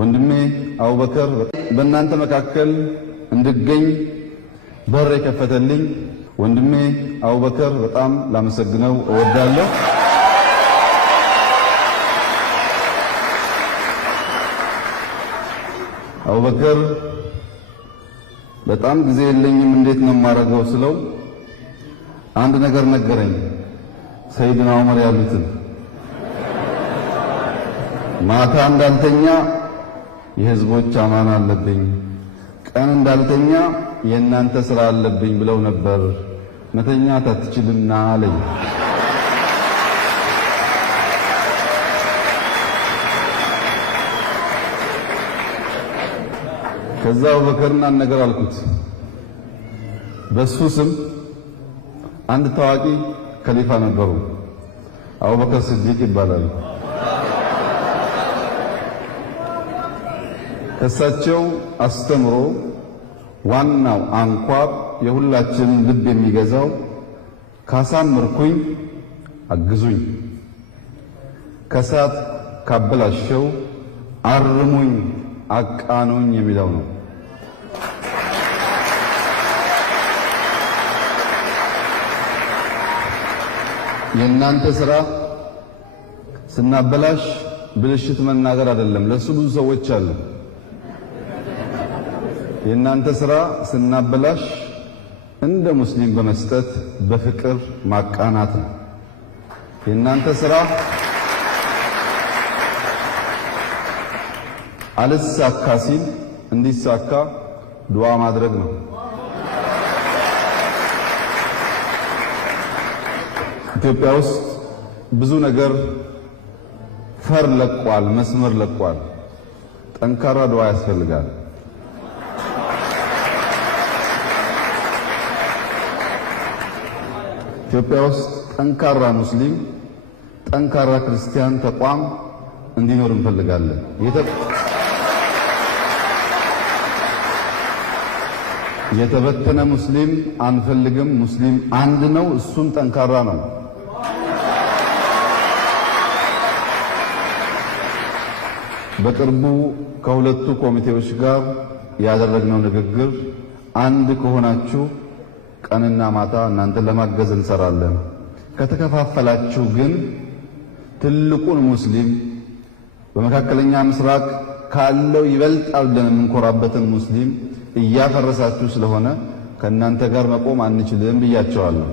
ወንድሜ አቡበከር በእናንተ መካከል እንድገኝ በር የከፈተልኝ ወንድሜ አቡበከር በጣም ላመሰግነው እወዳለሁ። አቡበከር በጣም ጊዜ የለኝም እንዴት ነው የማደርገው ስለው አንድ ነገር ነገረኝ። ሰይድና ዑመር ያሉትን ማታ እንዳልተኛ የህዝቦች አማና አለብኝ፣ ቀን እንዳልተኛ የእናንተ ሥራ አለብኝ ብለው ነበር። መተኛት አትችልና አለኝ። ከዛ አቡበከርና ነገር አልኩት። በሱ ስም አንድ ታዋቂ ከሊፋ ነበሩ፣ አቡበከር ስዲቅ ይባላል። ከሳቸው አስተምሮ ዋናው አንኳር የሁላችን ልብ የሚገዛው ካሳመርኩኝ አግዙኝ፣ ከሳት ካበላሸው አርሙኝ አቃኑኝ የሚለው ነው። የእናንተ ሥራ ስናበላሽ ብልሽት መናገር አይደለም፣ ለሱ ብዙ ሰዎች አሉ። የእናንተ ሥራ ስናበላሽ እንደ ሙስሊም በመስጠት በፍቅር ማቃናት ነው። የእናንተ ሥራ አልሳካ ሲል እንዲሳካ ዱዓ ማድረግ ነው። ኢትዮጵያ ውስጥ ብዙ ነገር ፈር ለቋል፣ መስመር ለቋል። ጠንካራ ዱዓ ያስፈልጋል። ኢትዮጵያ ውስጥ ጠንካራ ሙስሊም፣ ጠንካራ ክርስቲያን ተቋም እንዲኖር እንፈልጋለን። የተበተነ ሙስሊም አንፈልግም። ሙስሊም አንድ ነው፣ እሱም ጠንካራ ነው። በቅርቡ ከሁለቱ ኮሚቴዎች ጋር ያደረግነው ንግግር አንድ ከሆናችሁ ቀንና ማታ እናንተን ለማገዝ እንሰራለን። ከተከፋፈላችሁ ግን ትልቁን ሙስሊም በመካከለኛ ምስራቅ ካለው ይበልጣል ብለን የምንኮራበትን ሙስሊም እያፈረሳችሁ ስለሆነ ከእናንተ ጋር መቆም አንችልም ብያቸዋለሁ።